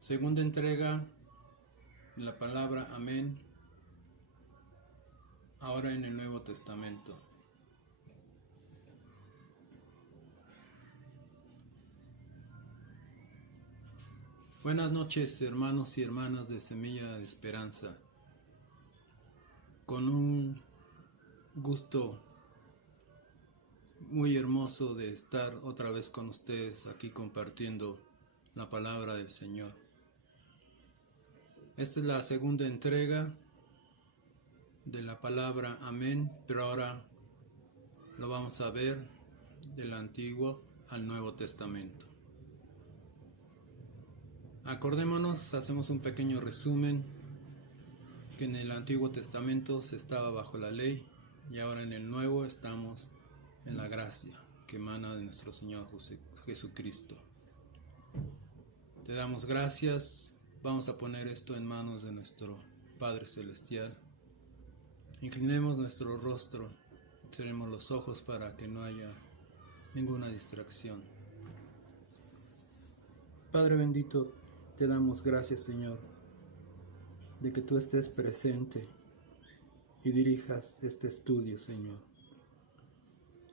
Segunda entrega de la palabra amén, ahora en el Nuevo Testamento. Buenas noches, hermanos y hermanas de Semilla de Esperanza. Con un gusto muy hermoso de estar otra vez con ustedes aquí compartiendo la palabra del Señor. Esta es la segunda entrega de la palabra amén, pero ahora lo vamos a ver del Antiguo al Nuevo Testamento. Acordémonos, hacemos un pequeño resumen, que en el Antiguo Testamento se estaba bajo la ley y ahora en el Nuevo estamos en la gracia que emana de nuestro Señor Jesucristo. Te damos gracias, vamos a poner esto en manos de nuestro Padre Celestial. Inclinemos nuestro rostro, cerremos los ojos para que no haya ninguna distracción. Padre bendito, te damos gracias, Señor, de que tú estés presente y dirijas este estudio, Señor.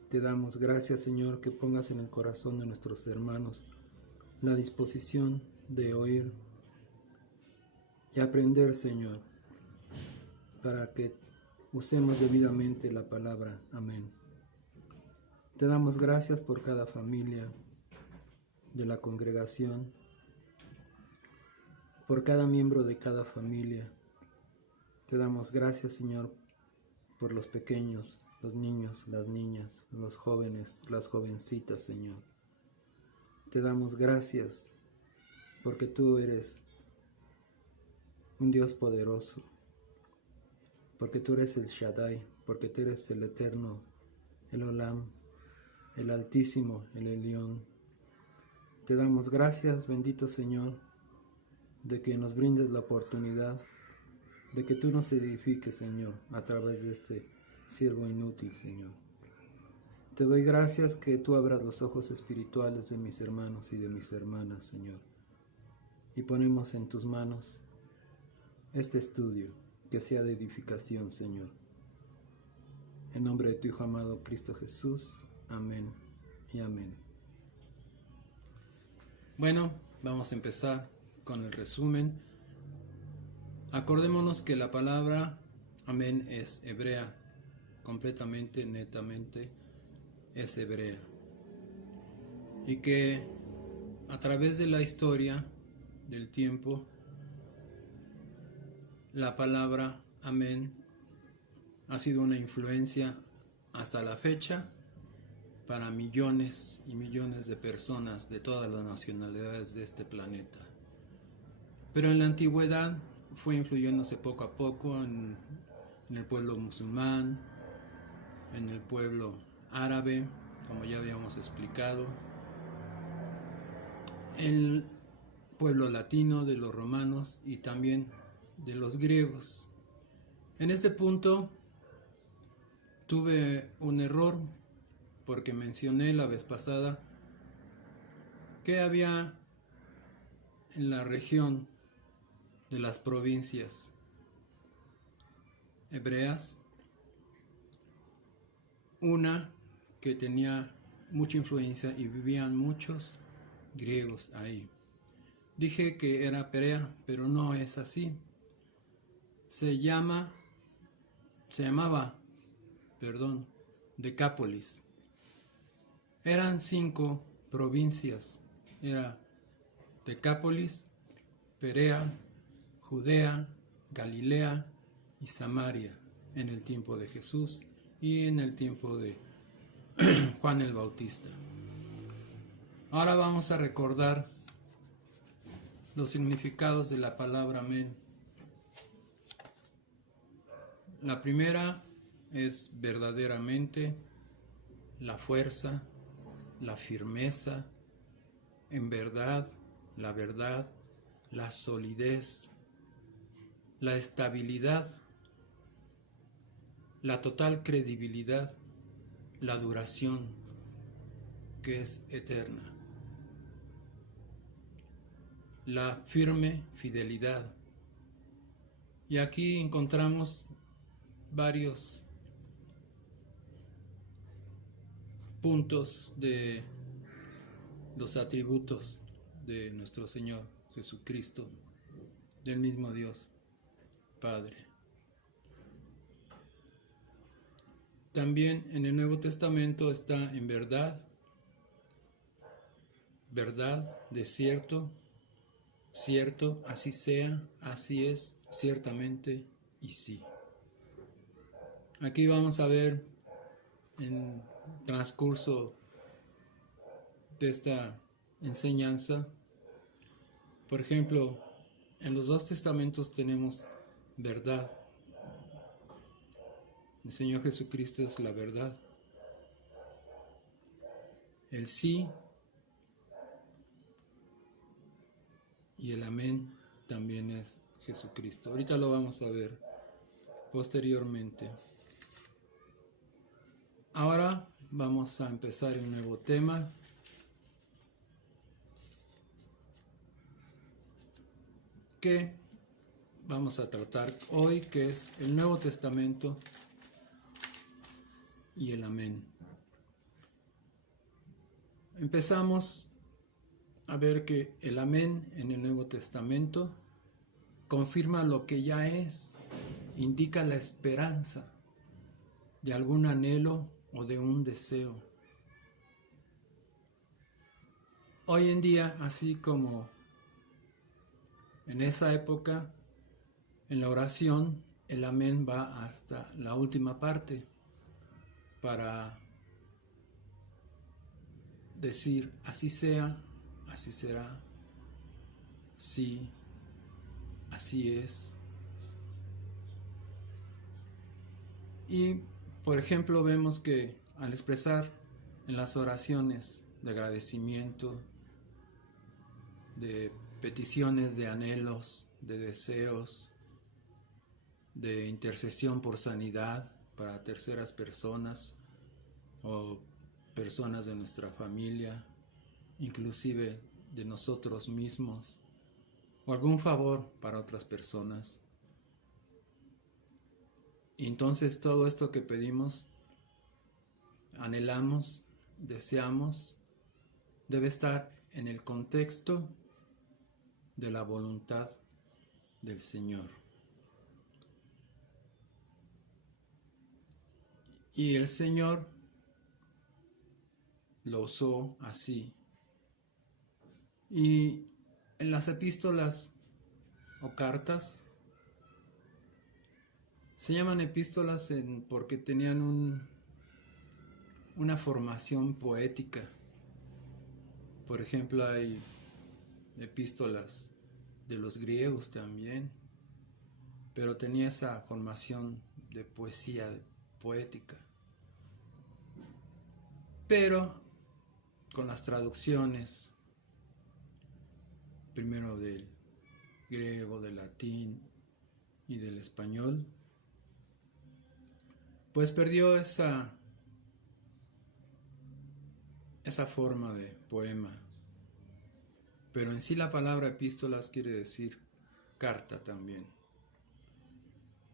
Te damos gracias, Señor, que pongas en el corazón de nuestros hermanos la disposición de oír y aprender, Señor, para que usemos debidamente la palabra amén. Te damos gracias por cada familia de la congregación, por cada miembro de cada familia. Te damos gracias, Señor, por los pequeños, los niños, las niñas, los jóvenes, las jovencitas, Señor. Te damos gracias porque tú eres un Dios poderoso, porque tú eres el Shaddai, porque tú eres el Eterno, el Olam, el Altísimo, el Elión. Te damos gracias, bendito Señor, de que nos brindes la oportunidad de que tú nos edifiques, Señor, a través de este siervo inútil, Señor. Te doy gracias que tú abras los ojos espirituales de mis hermanos y de mis hermanas, Señor, y ponemos en tus manos este estudio, que sea de edificación, Señor. En nombre de tu Hijo amado Cristo Jesús, amén y amén. Bueno, vamos a empezar con el resumen. Acordémonos que la palabra amén es hebrea, completamente, netamente es hebrea, y que a través de la historia del tiempo la palabra amén ha sido una influencia hasta la fecha para millones y millones de personas de todas las nacionalidades de este planeta. Pero en la antigüedad fue influyéndose poco a poco en el pueblo musulmán, en el pueblo árabe, como ya habíamos explicado, el pueblo latino de los romanos y también de los griegos. En este punto tuve un error porque mencioné la vez pasada que había en la región de las provincias hebreas una que tenía mucha influencia y vivían muchos griegos ahí. Dije que era Perea, pero no es así. Se llamaba, Decápolis. Eran 5 provincias. Era Decápolis, Perea, Judea, Galilea y Samaria en el tiempo de Jesús y en el tiempo de Juan el Bautista. Ahora vamos a recordar los significados de la palabra amén. La primera es verdaderamente, la fuerza, la firmeza, en verdad, la solidez, la estabilidad, la total credibilidad, la duración, que es eterna. la firme fidelidad. Y aquí encontramos varios puntos de los atributos de nuestro Señor Jesucristo, del mismo Dios Padre. También en el Nuevo Testamento está en verdad, verdad, de cierto, cierto, así sea, así es, ciertamente y sí. Aquí vamos a ver en transcurso de esta enseñanza, por ejemplo, en los dos testamentos tenemos verdad. El Señor Jesucristo es la verdad. El sí y el amén también es Jesucristo. Ahorita lo vamos a ver posteriormente. Ahora vamos a empezar un nuevo tema. Que vamos a tratar hoy, que es el Nuevo Testamento y el amén. Empezamos a ver que el amén en el Nuevo Testamento confirma lo que ya es, indica la esperanza de algún anhelo o de un deseo. Hoy en día, así como en esa época, en la oración, el amén va hasta la última parte para decir así sea, así será, sí, así es. Y, por ejemplo, vemos que al expresar en las oraciones de agradecimiento, de peticiones, de anhelos, de deseos, de intercesión por sanidad para terceras personas o personas de nuestra familia, inclusive de nosotros mismos, o algún favor para otras personas. Y entonces todo esto que pedimos, anhelamos, deseamos, debe estar en el contexto de la voluntad del Señor. Y el Señor lo usó así. Y en las epístolas o cartas se llaman epístolas porque tenían una formación poética. Por ejemplo, hay epístolas de los griegos también, pero tenía esa formación de poesía poética. Pero con las traducciones, primero del griego, del latín y del español, pues perdió esa forma de poema. Pero en sí la palabra epístolas quiere decir carta también.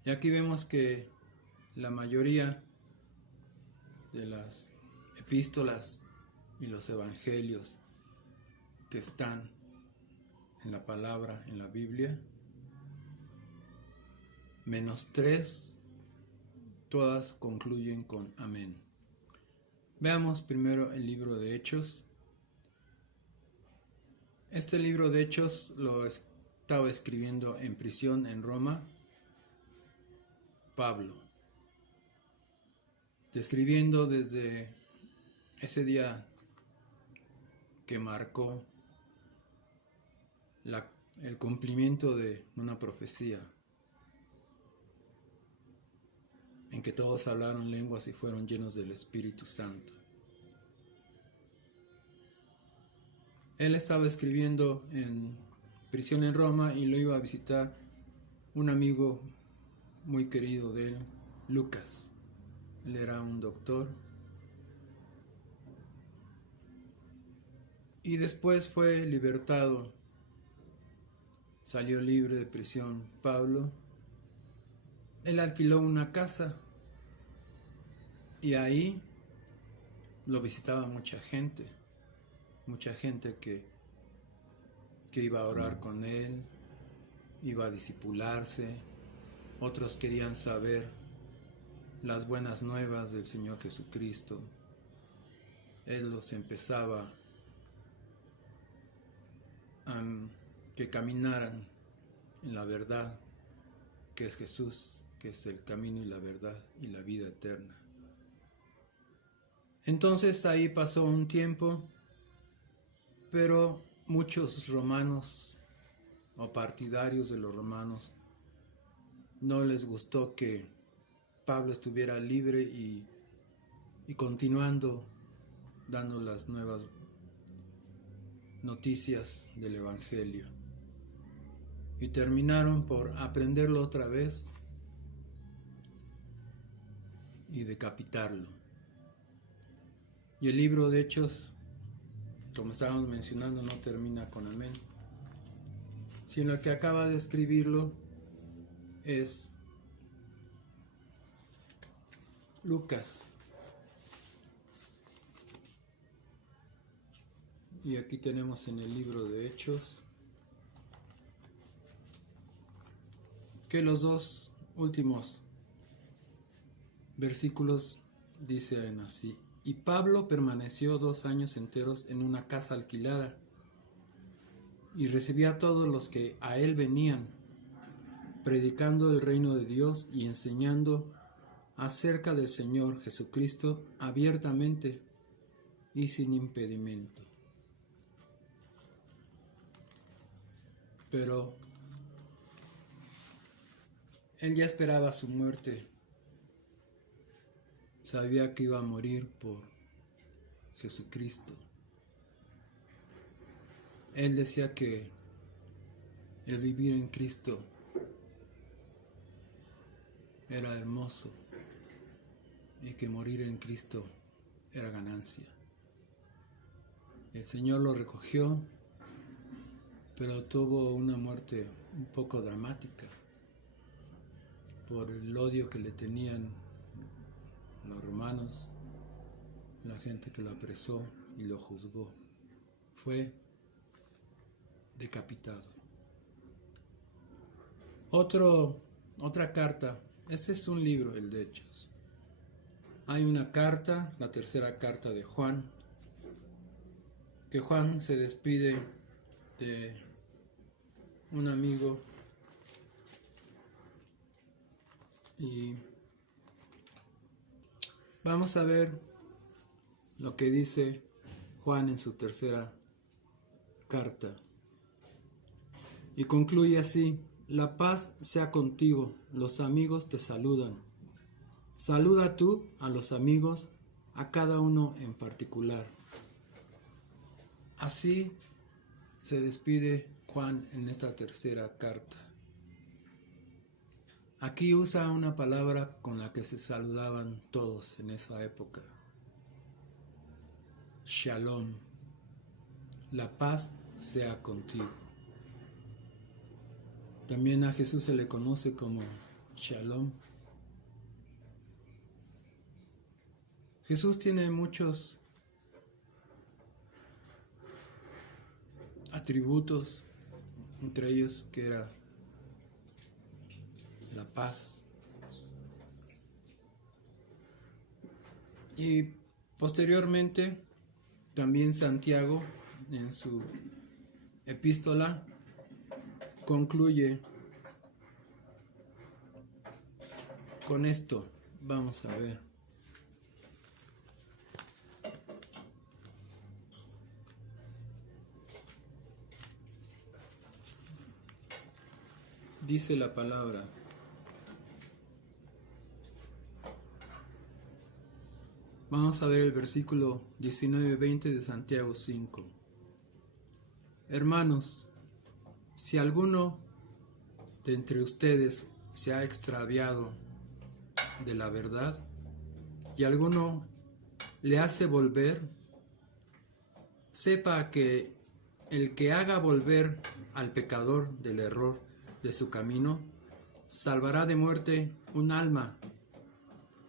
Y aquí vemos que la mayoría de las epístolas y los evangelios que están en la palabra, en la Biblia, menos 3, todas concluyen con amén. Veamos primero el libro de Hechos. Este libro de Hechos lo estaba escribiendo en prisión en Roma Pablo, describiendo desde ese día que marcó el cumplimiento de una profecía, en que todos hablaron lenguas y fueron llenos del Espíritu Santo. Él estaba escribiendo en prisión en Roma y lo iba a visitar un amigo muy querido de él, Lucas. Él era un doctor. Y después fue libertado salió libre de prisión Pablo, él alquiló una casa y ahí lo visitaba mucha gente que iba a orar con él, iba a discipularse, otros querían saber las buenas nuevas del Señor Jesucristo. Él los empezaba a que caminaran en la verdad, que es Jesús, que es el camino y la verdad y la vida eterna. Entonces ahí pasó un tiempo, pero muchos romanos o partidarios de los romanos no les gustó que Pablo estuviera libre y continuando dando las nuevas noticias del Evangelio. Y terminaron por aprenderlo otra vez y decapitarlo. Y el libro de Hechos, como estábamos mencionando, no termina con amén, sino el que acaba de escribirlo es Lucas. Y aquí tenemos en el libro de Hechos que los dos últimos versículos dicen así: y Pablo permaneció 2 años enteros en una casa alquilada y recibía a todos los que a él venían, predicando el reino de Dios y enseñando acerca del Señor Jesucristo abiertamente y sin impedimento. Pero él ya esperaba su muerte, sabía que iba a morir por Jesucristo. Él decía que el vivir en Cristo era hermoso y que morir en Cristo era ganancia. El Señor lo recogió, pero tuvo una muerte un poco dramática por el odio que le tenían los romanos, la gente que lo apresó y lo juzgó. Fue decapitado. Otra carta. Este es un libro, el de Hechos. Hay una carta, la tercera carta de Juan, que Juan se despide de un amigo y vamos a ver lo que dice Juan en su tercera carta. Y concluye así: la paz sea contigo, los amigos te saludan. Saluda tú a los amigos, a cada uno en particular. Así se despide Juan en esta tercera carta. Aquí usa una palabra con la que se saludaban todos en esa época: Shalom. La paz sea contigo. También a Jesús se le conoce como Shalom. Jesús tiene muchos atributos, entre ellos que era la paz. Y posteriormente también Santiago en su epístola concluye con esto. Vamos a ver. Dice la palabra: vamos a ver el versículo 19-20 de Santiago 5. Hermanos, si alguno de entre ustedes se ha extraviado de la verdad y alguno le hace volver, sepa que el que haga volver al pecador del error de su camino, salvará de muerte un alma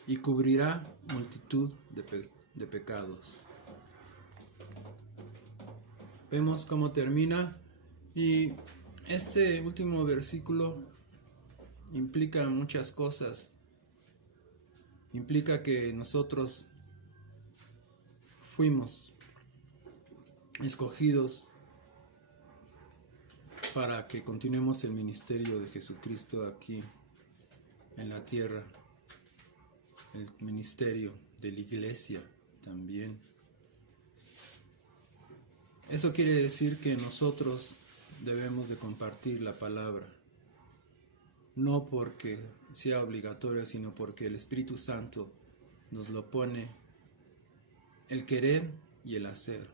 y cubrirá multitud de pecados. Vemos cómo termina, y este último versículo implica muchas cosas. Implica que nosotros fuimos escogidos para que continuemos el ministerio de Jesucristo aquí en la tierra, el ministerio de la iglesia también. Eso quiere decir que nosotros debemos de compartir la palabra, no porque sea obligatoria, sino porque el Espíritu Santo nos lo pone, el querer y el hacer.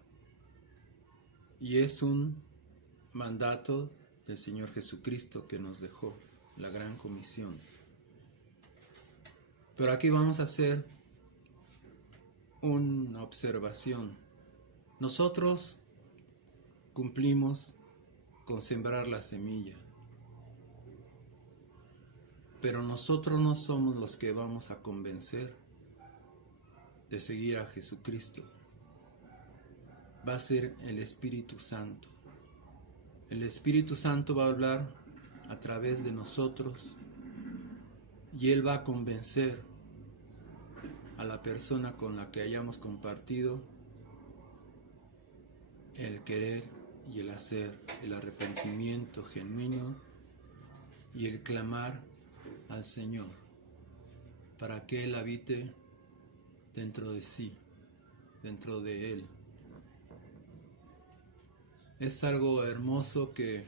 Y es un mandato del Señor Jesucristo que nos dejó, la gran comisión. Pero aquí vamos a hacer una observación. Nosotros cumplimos con sembrar la semilla, pero nosotros no somos los que vamos a convencer de seguir a Jesucristo. Va a ser el Espíritu Santo. El Espíritu Santo va a hablar a través de nosotros y Él va a convencer a la persona con la que hayamos compartido el querer y el hacer, el arrepentimiento genuino y el clamar al Señor para que Él habite dentro de sí, dentro de Él. Es algo hermoso que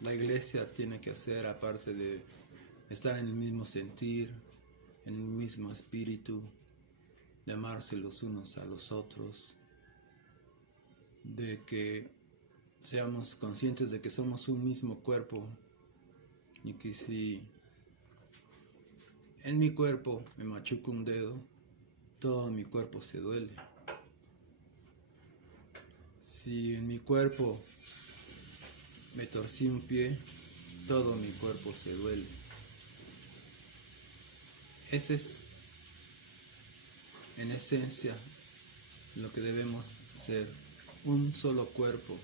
la iglesia tiene que hacer, aparte de estar en el mismo sentir, en el mismo espíritu, de amarse los unos a los otros, de que seamos conscientes de que somos un mismo cuerpo y que si en mi cuerpo me machuco un dedo, todo mi cuerpo se duele. Si en mi cuerpo me torcí un pie, todo mi cuerpo se duele. Ese es, en esencia, lo que debemos ser, un solo cuerpo,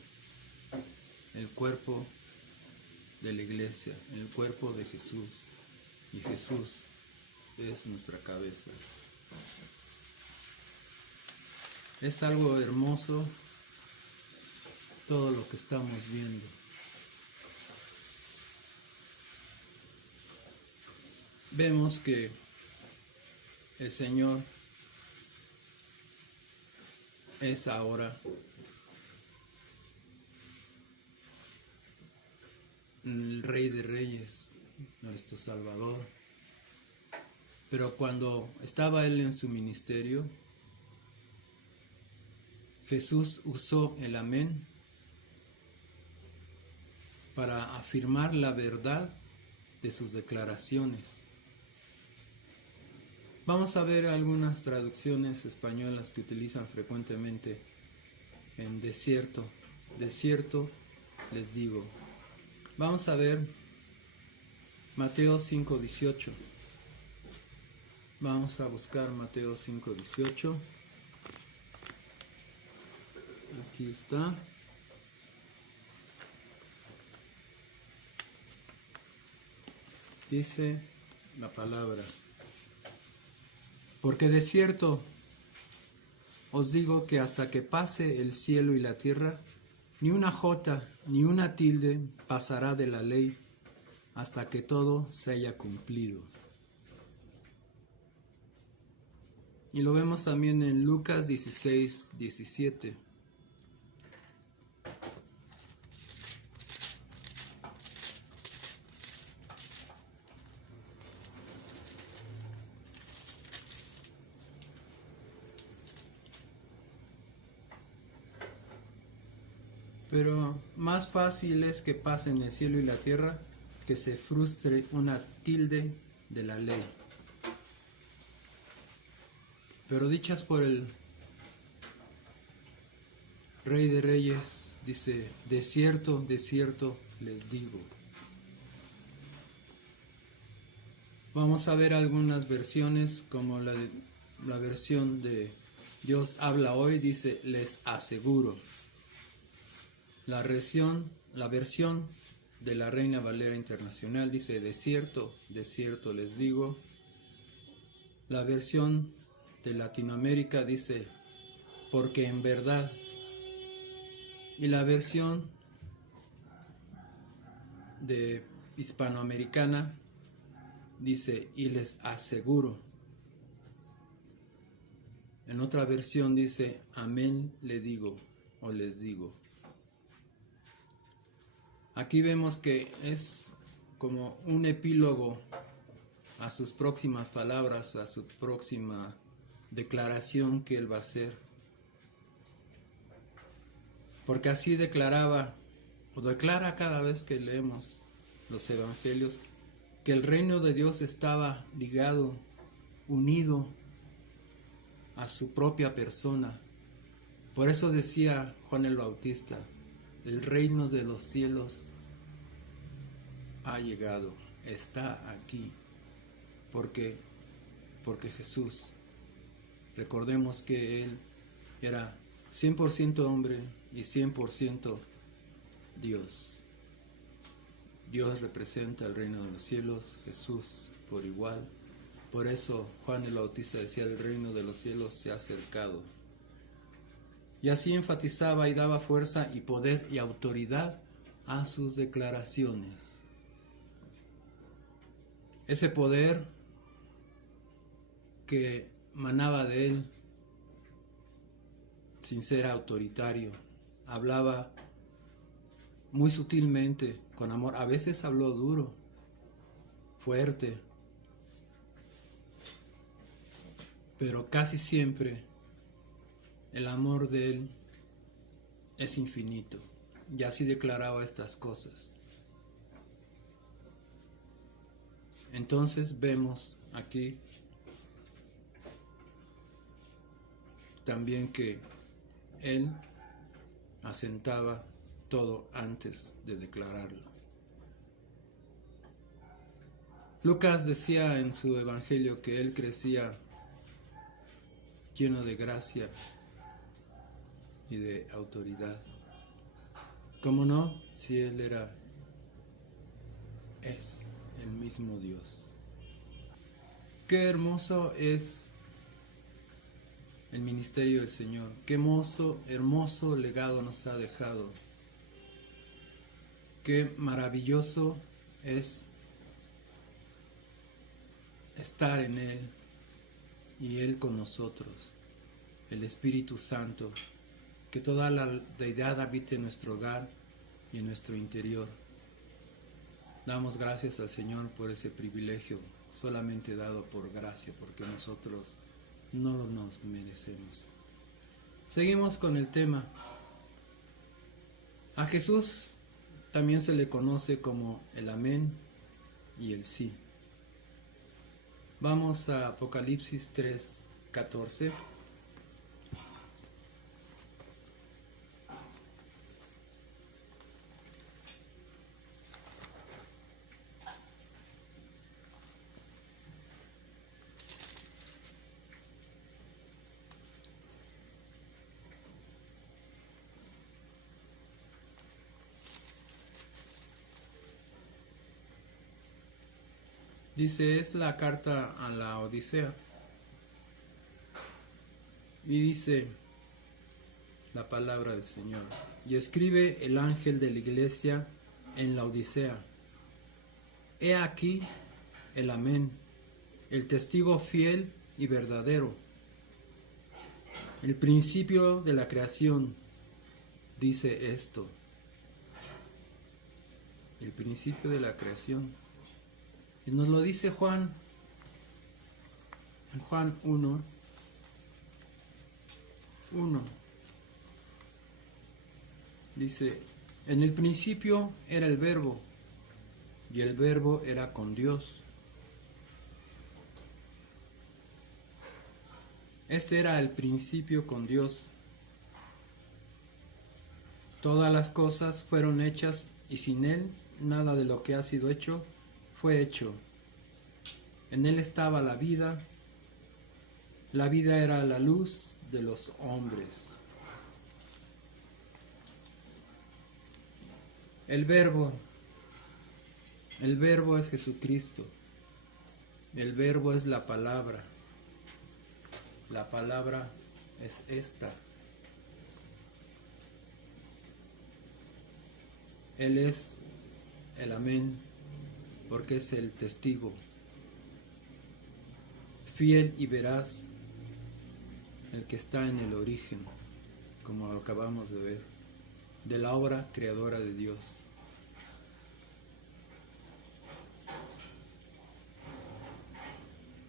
el cuerpo de la iglesia, el cuerpo de Jesús, y Jesús es nuestra cabeza. Es algo hermoso todo lo que estamos viendo. Vemos que el Señor es ahora el Rey de Reyes, nuestro Salvador. Pero cuando estaba Él en su ministerio, Jesús usó el amén para afirmar la verdad de sus declaraciones. Vamos a ver algunas traducciones españolas que utilizan frecuentemente en desierto. Desierto les digo. Vamos a ver Mateo 5:18. Vamos a buscar Mateo 5:18. Aquí está. Dice la palabra: porque de cierto os digo que hasta que pase el cielo y la tierra, ni una jota ni una tilde pasará de la ley hasta que todo se haya cumplido. Y lo vemos también en Lucas 16:17. Pero más fácil es que pasen el cielo y la tierra que se frustre una tilde de la ley. Pero dichas por el Rey de Reyes, dice, de cierto les digo. Vamos a ver algunas versiones, como la versión de Dios habla hoy, dice, les aseguro. La versión de la Reina Valera Internacional dice, de cierto les digo. La versión de Latinoamérica dice, porque en verdad. Y la versión de hispanoamericana dice, y les aseguro. En otra versión dice, amén le digo o les digo. Aquí vemos que es como un epílogo a sus próximas palabras, a su próxima declaración que él va a hacer. Porque así declaraba, o declara cada vez que leemos los evangelios, que el reino de Dios estaba ligado, unido a su propia persona. Por eso decía Juan el Bautista, el reino de los cielos ha llegado, está aquí. Porque Jesús, recordemos que Él era 100% hombre y 100% Dios. Dios representa el reino de los cielos, Jesús por igual. Por eso Juan el Bautista decía, el reino de los cielos se ha acercado. Y así enfatizaba y daba fuerza y poder y autoridad a sus declaraciones. Ese poder que manaba de él, sin ser autoritario, hablaba muy sutilmente, con amor. A veces habló duro, fuerte, pero casi siempre el amor de él es infinito. Y así declaraba estas cosas. Entonces vemos aquí también que él asentaba todo antes de declararlo. Lucas decía en su evangelio que él crecía lleno de gracia y de autoridad. ¿Cómo no? Si él es el mismo Dios. Qué hermoso es el ministerio del Señor. Qué hermoso legado nos ha dejado. Qué maravilloso es estar en Él y Él con nosotros. El Espíritu Santo, que toda la deidad habite en nuestro hogar y en nuestro interior. Damos gracias al Señor por ese privilegio, solamente dado por gracia, porque nosotros no lo nos merecemos. Seguimos con el tema. A Jesús también se le conoce como el amén y el sí. Vamos a Apocalipsis 3:14. Dice, es la carta a la Odisea. Y dice la palabra del Señor. Y escribe el ángel de la iglesia en la Odisea. He aquí el amén, el testigo fiel y verdadero, el principio de la creación, dice esto. El principio de la creación. Y nos lo dice Juan, en Juan 1. Dice, en el principio era el verbo, y el verbo era con Dios. Este era el principio con Dios. Todas las cosas fueron hechas y sin Él nada de lo que ha sido hecho fue hecho. En Él estaba la vida era la luz de los hombres. El verbo es Jesucristo, el verbo es la palabra es esta. Él es el amén, porque es el testigo, fiel y veraz, el que está en el origen, como lo acabamos de ver, de la obra creadora de Dios.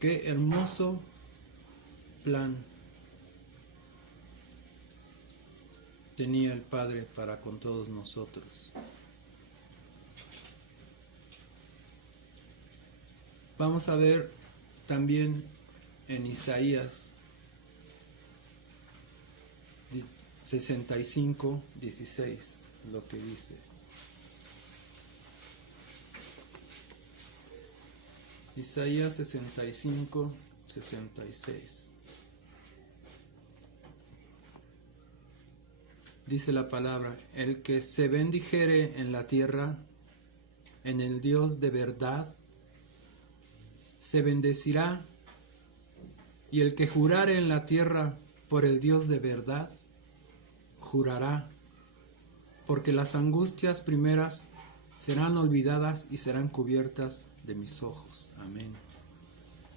Qué hermoso plan tenía el Padre para con todos nosotros. Vamos a ver también en Isaías 65:16 lo que dice. Isaías 65:66. Dice la palabra: el que se bendijere en la tierra, en el Dios de verdad, se bendecirá, y el que jurare en la tierra por el Dios de verdad, jurará, porque las angustias primeras serán olvidadas y serán cubiertas de mis ojos. Amén.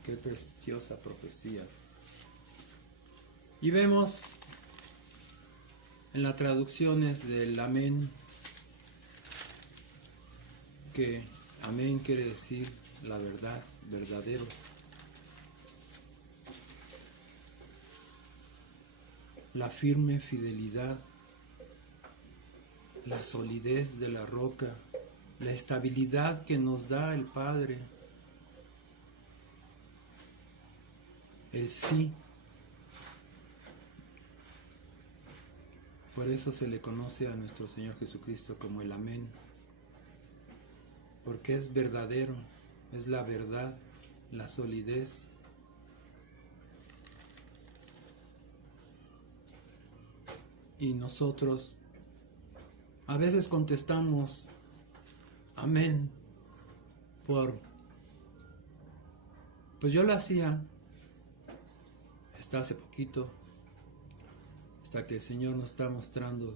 Qué preciosa profecía. Y vemos en las traducciones del amén que amén quiere decir la verdad, verdadero. La firme fidelidad, la solidez de la roca, la estabilidad que nos da el Padre, el sí. Por eso se le conoce a nuestro Señor Jesucristo como el amén, porque es verdadero, es la verdad, la solidez. Y nosotros a veces contestamos amén pues yo lo hacía hasta hace poquito, hasta que el Señor nos está mostrando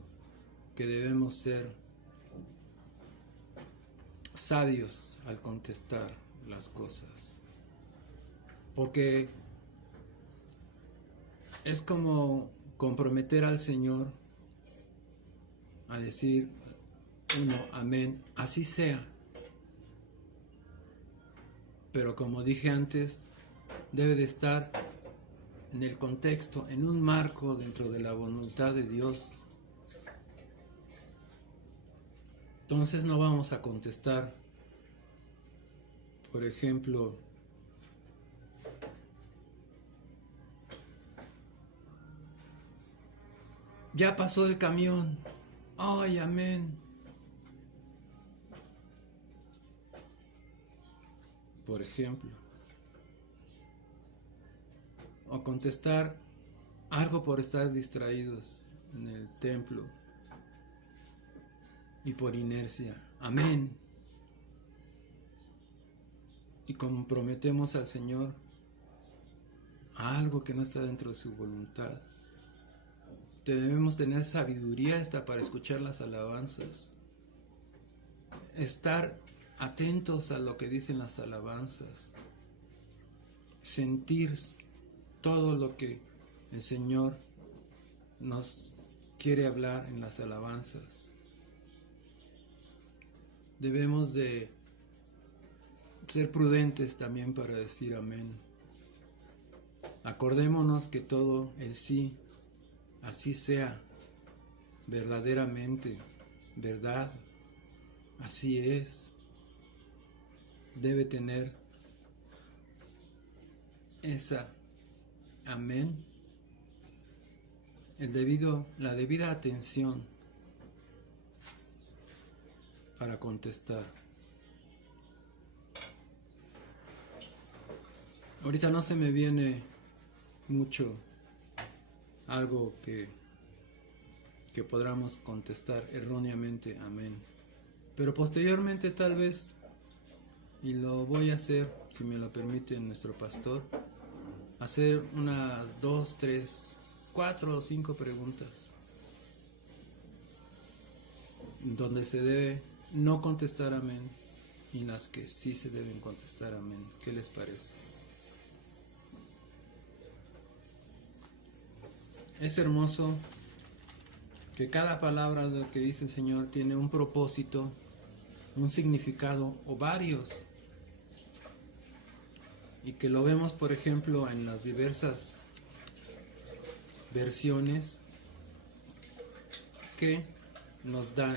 que debemos ser sabios al contestar las cosas, porque es como comprometer al Señor a decir uno, amén, así sea. Pero como dije antes, debe de estar en el contexto, en un marco dentro de la voluntad de Dios. Entonces no vamos a contestar, por ejemplo, ya pasó el camión, ay, amén. Por ejemplo, o contestar algo por estar distraídos en el templo y por inercia, amén. Y comprometemos al Señor a algo que no está dentro de su voluntad. Debemos tener sabiduría hasta para escuchar las alabanzas, estar atentos a lo que dicen las alabanzas, sentir todo lo que el Señor nos quiere hablar en las alabanzas. Debemos de ser prudentes también para decir amén. Acordémonos que todo el sí, así sea, verdaderamente, verdad, así es, debe tener esa amén, la debida atención para contestar. Ahorita no se me viene mucho algo que podamos contestar erróneamente, amén. Pero posteriormente tal vez, y lo voy a hacer, si me lo permite nuestro pastor, hacer unas 2, 3, 4 o 5 preguntas donde se debe no contestar amén y las que sí se deben contestar amén. ¿Qué les parece? Es hermoso que cada palabra de lo que dice el Señor tiene un propósito, un significado o varios, y que lo vemos por ejemplo en las diversas versiones que nos dan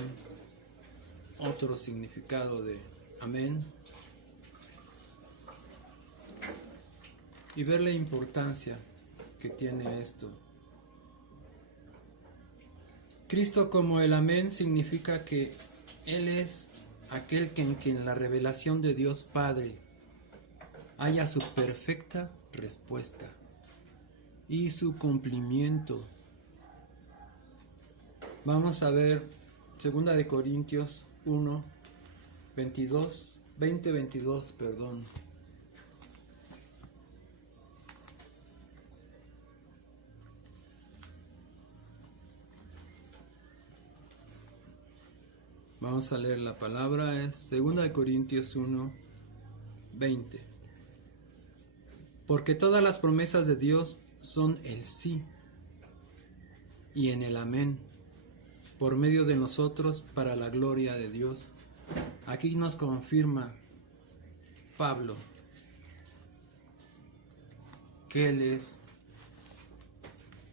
otro significado de amén, y ver la importancia que tiene esto. Cristo como el amén significa que Él es aquel que en quien la revelación de Dios Padre haya su perfecta respuesta y su cumplimiento. Vamos a ver 2 de Corintios 1, 22, perdón. Vamos a leer la palabra, es 2 de Corintios 1, 20. Porque todas las promesas de Dios son el sí y en el amén, por medio de nosotros para la gloria de Dios. Aquí nos confirma Pablo que Él es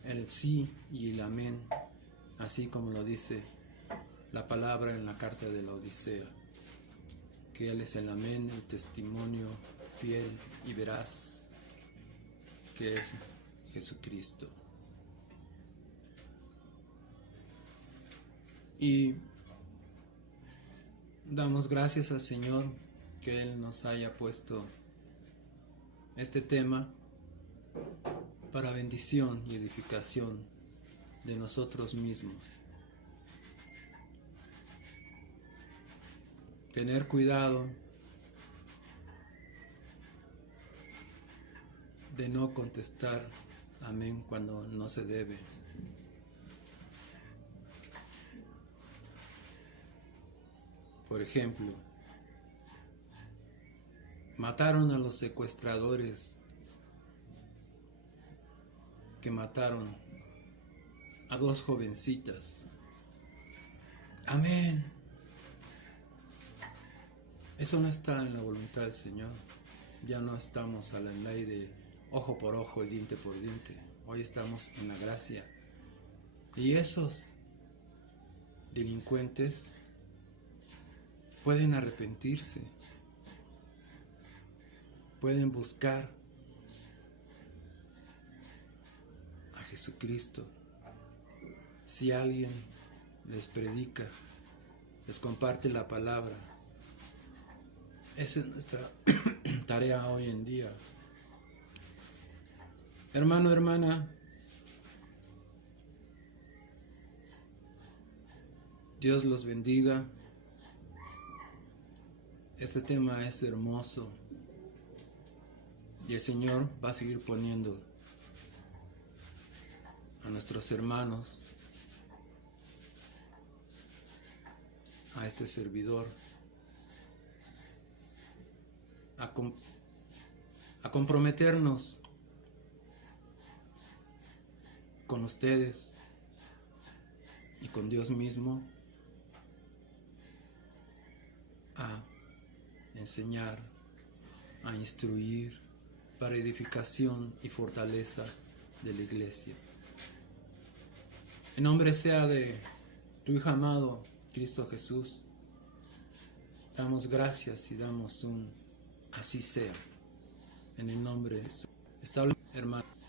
el sí y el amén, así como lo dice la palabra en la carta de la Odisea, que Él es el amén, el testimonio fiel y veraz, que es Jesucristo. Y damos gracias al Señor que Él nos haya puesto este tema para bendición y edificación de nosotros mismos. Tener cuidado de no contestar amén cuando no se debe. Por ejemplo, mataron a los secuestradores que mataron a 2 jovencitas. Amén. Eso no está en la voluntad del Señor. Ya no estamos a la ley de ojo por ojo y diente por diente. Hoy estamos en la gracia. Y esos delincuentes pueden arrepentirse, pueden buscar a Jesucristo. Si alguien les predica, les comparte la palabra, esa es nuestra tarea hoy en día. Hermano, hermana, Dios los bendiga. Este tema es hermoso y el Señor va a seguir poniendo a nuestros hermanos, a este servidor, a comprometernos con ustedes y con Dios mismo a enseñar, a instruir para edificación y fortaleza de la iglesia. En nombre sea de tu Hijo amado, Cristo Jesús, damos gracias y damos un así sea. En el nombre de Jesús. Hermanos.